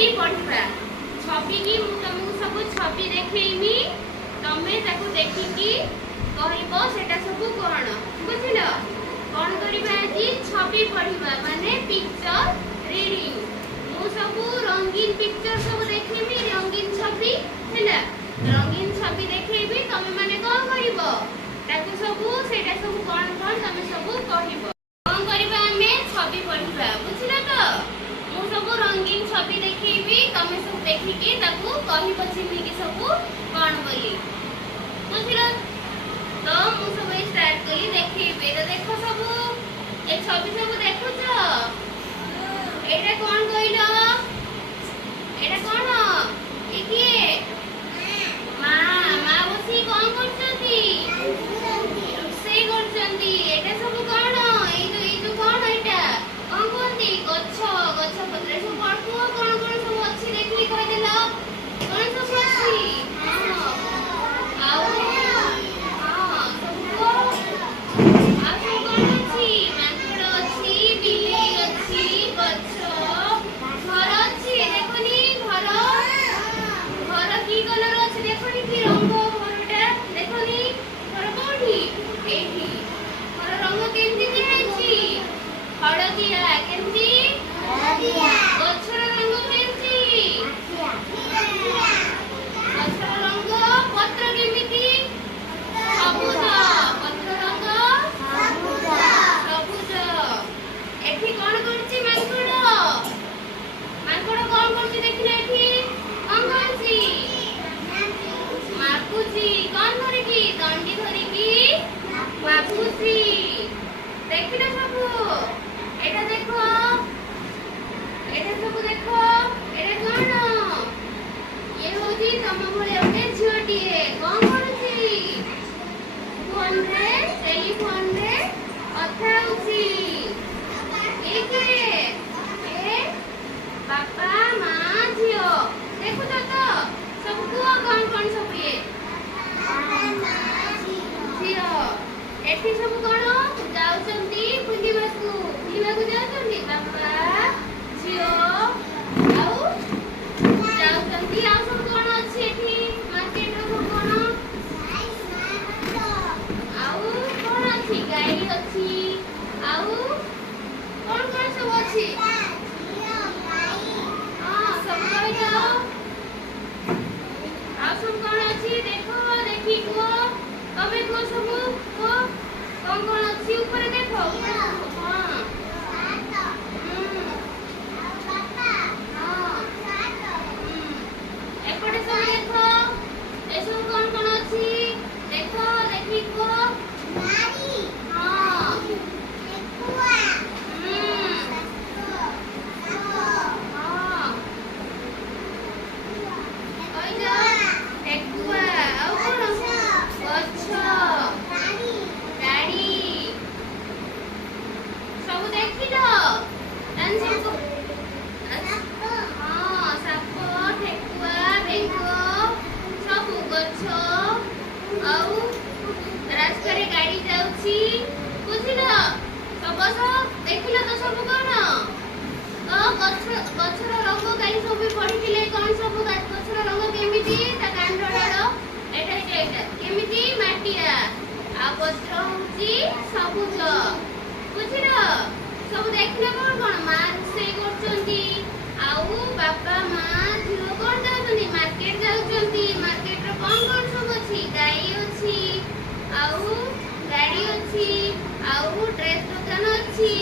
छवि पढ़िबा छवि की मु तुमको सब छवि देखैमी तमे ताको देखिकी कहइबो सेटा सब कोन बुझिलो कोन करिबा आज छवि पढ़िबा माने पिक्चर रीडिंग मु सब रंगीन पिक्चर सब देखैमी रंगीन छवि हैला रंगीन छवि देखैबी तमे माने कोन करिबो ताको सब सेटा सब कोन कोन तमे सब कहिबो कोन करिबा हमें छवि पढ़िबा बुझिलो तो मु सब रंगीन छवि देखैबी तमे सब देखिकी ताको कहिबो चिन्हिकी सब कोन बोली बुझिलो तो मु सब स्टार्ट करी देखैबे तो देखो सब ए छवि सब देखो छ एटा कोन कहिलो एटा कोन ए किए माँ बसी कोन करछंती रोषेई करछंती एटा सब कोन ए जो कोन एटा कोन कोनती गच्छ गच्छ पत्र सब पढ़ो कोन कोन सब अछि देखली कह देला कोन सब अछि हां आउ हां सब को आ सब कोन अछि मांकड़ अछि बिल्ली अछि गच्छ घर अछि देखनी घर घर की कलर अछि देखनी की रंग घरटा देखनी घर कोठी एठी घर रंग केमती दिखाइछि हळदिया केमती हळदिया गच्छर रंग केमती गच्छर रंग पत्र केमिति सबुज पत्र रंग सबुज सबुज एठी कोन करछि मांकड़ मांकड़ कोन करछि देखिना एठी कोन करछि मापुची कोन धरिकी दंडी धरिकी मापुची देखिना सब एटा देखो एटा सब देखो एटा कोन ये होजी तम भले ओटे झियोटिए कोन करछि टेलीफोन रे कथा होछि ए बापा माँ झियो देखो तो सब कुआ कोन कोन सब ये झियो एठी सब कोन जाउचंती बुलिबाकू जाउचंती बापा झियो आउ जाउचंती आ सब कोन अछि एठी मार्केट रो सब कोन आउ कोन अछि गाड़ी अछि आउ कोन कोन सब अछि हां सब कहि जाओ आ सब कोन अछि देखो देखी को तबे को सब को कोन कोन अछि ऊपर देखो हां एपटे सब देखो ए सब कोन कोन अछि देखो देखी को गाड़ी हां टेकुआ हां कहि जा टेकुआ आउ कोन गच्छ गाड़ी सब देखिलो डांस हां साप ठेकुआ बेंगो सब गच्छ आउ रास्ता रे गाड़ी जाउची बुझिलो सब देखिलो तो सब कोन तो गच्छर रंग गाई सब पढ़िथिले कोन सब गच्छर रंग केमिति ता कांड डाड़ एटा केमिति माटिया आ पत्र होची सबुज बुझिलो सब देखिले कोन कोन मां रोषेई करचंती आउ बापा मां झियो कोन जाउचंती मार्केट जाउचंती मार्केट रो कोन सब अछि गाई अछि आउ गाड़ी अछि आउ ड्रेस दुकान अछि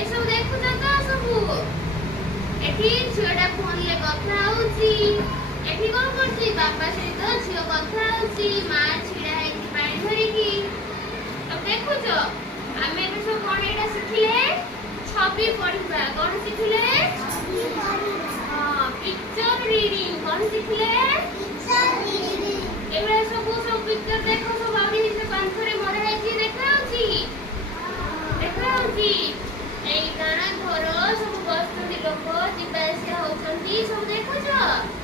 ए सब देखु त सब एठी झियोटा फोन ले कथा होची एठी कोन करछि बापा सहित झियो कथा होची मां छिड़ा हेकी पानी धरिकी अब देखु छ आमे तो सब कोन एटा सिखिले छवि पढ़िबा कोन सिखिले हां पिक्चर रीडिंग कोन सिखिले पिक्चर रीडिंग एबे सब पिक्चर देखो सब आउरी से कांथरे मरा हेची देखा होची एई गाना घर सब बसती लोक जिबा से होचंती सब देखो छ